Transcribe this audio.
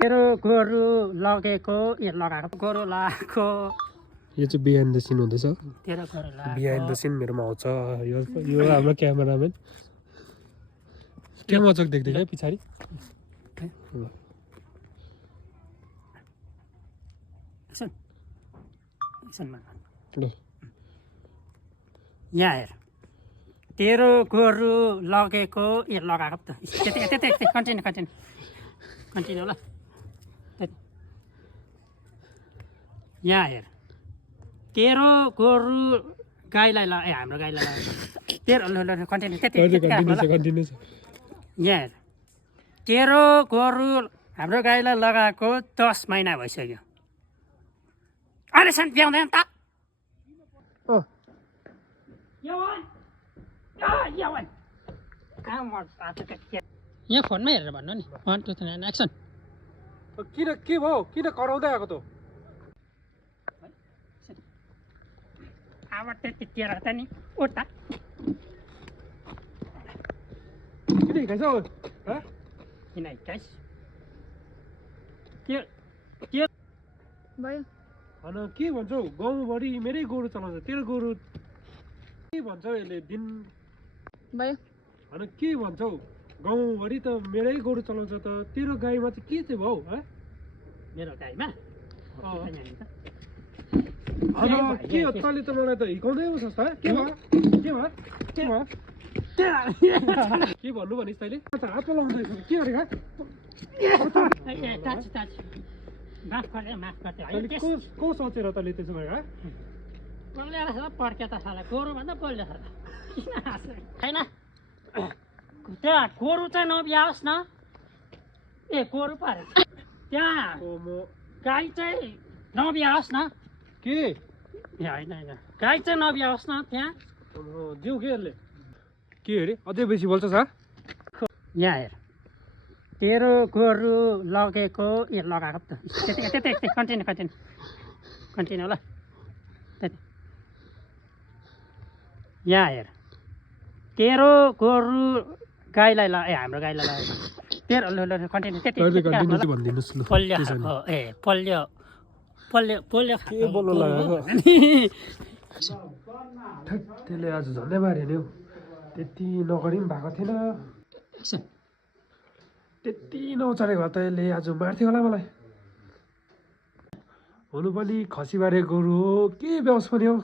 तेरो गोरु लगेको लगाएको गोरु लगाएको यो चाहिँ बिहाइन्ड द सिन हुँदैछ तेरो गोरु बिहाइन्ड द सिन मेरोमा आउँछ यो हाम्रो क्यामेराम्यान के मजाक देख्दै है पछाडि यहाँ हेर तेरो गोरु लगेको लगाएको त त्यति कन्टिन्यू ल यहाँ हेर तेरो गोरु गाईलाई हाम्रो गाईलाई तेरो कन्टिन्यू कन्टिन्यू यहाँ हेर तेरो गोरु हाम्रो गाईलाई लगाएको 10 महिना भइसक्यो अरे सन ब्याउँदैन त यहाँ फोनमै हेरेर भन्नु नि 1 2 3 एक्सन किन के भयो किन कराउँदै आएको त अब त्यतिखेर त नि उता किन हिँड्छौ किन हिँड्छस् के भयो होइन के भन्छौ गाउँभरि मेरै गोरु चलाउँछ तेरो गोरु के भन्छौ यसले दिन भयो होइन के भन्छौ गाउँभरि त मेरै गोरु चलाउँछ त तेरो गाईमा चाहिँ के चाहिँ भयो मेरो गाईमा के हो तैँले त मलाई त हिर्काउँदै बस्छस् त के भयो के भन्नु भनिस् तैँले हात लाउँदैछ के गरेका को सोचेर तैँले त्यसो गरेका पर्क्यो त साला गोरुभन्दा बोल्छ होइन त्यहाँ गोरु चाहिँ नब्याओस् न ए गोरु पो त्यहाँ गाई चाहिँ नब्याओस् न के होइन गाई चाहिँ नब्याओस् न त्यहाँ दिउँ के यसले के अरे अझै बेसी बोल्छ सर यहाँ हेर तेरो गोरु लगेको लगाएको त त्यति कन्टिन्यू ल यहाँ हेर तेरो गोरु गाईलाई हाम्रो गाईलाई तेरो कन्टिन्यू पोल्यो के बोल्नु लाग्यो त्यसले आज झन्डै मार्यो नि हौ त्यति नगरी पनि भएको थिएन त्यति नउचालेको भए त यसले आज मार्थ्यो होला मलाई हुनु पनि खसीबारे गोरु हो के ब्याउस पनि हौ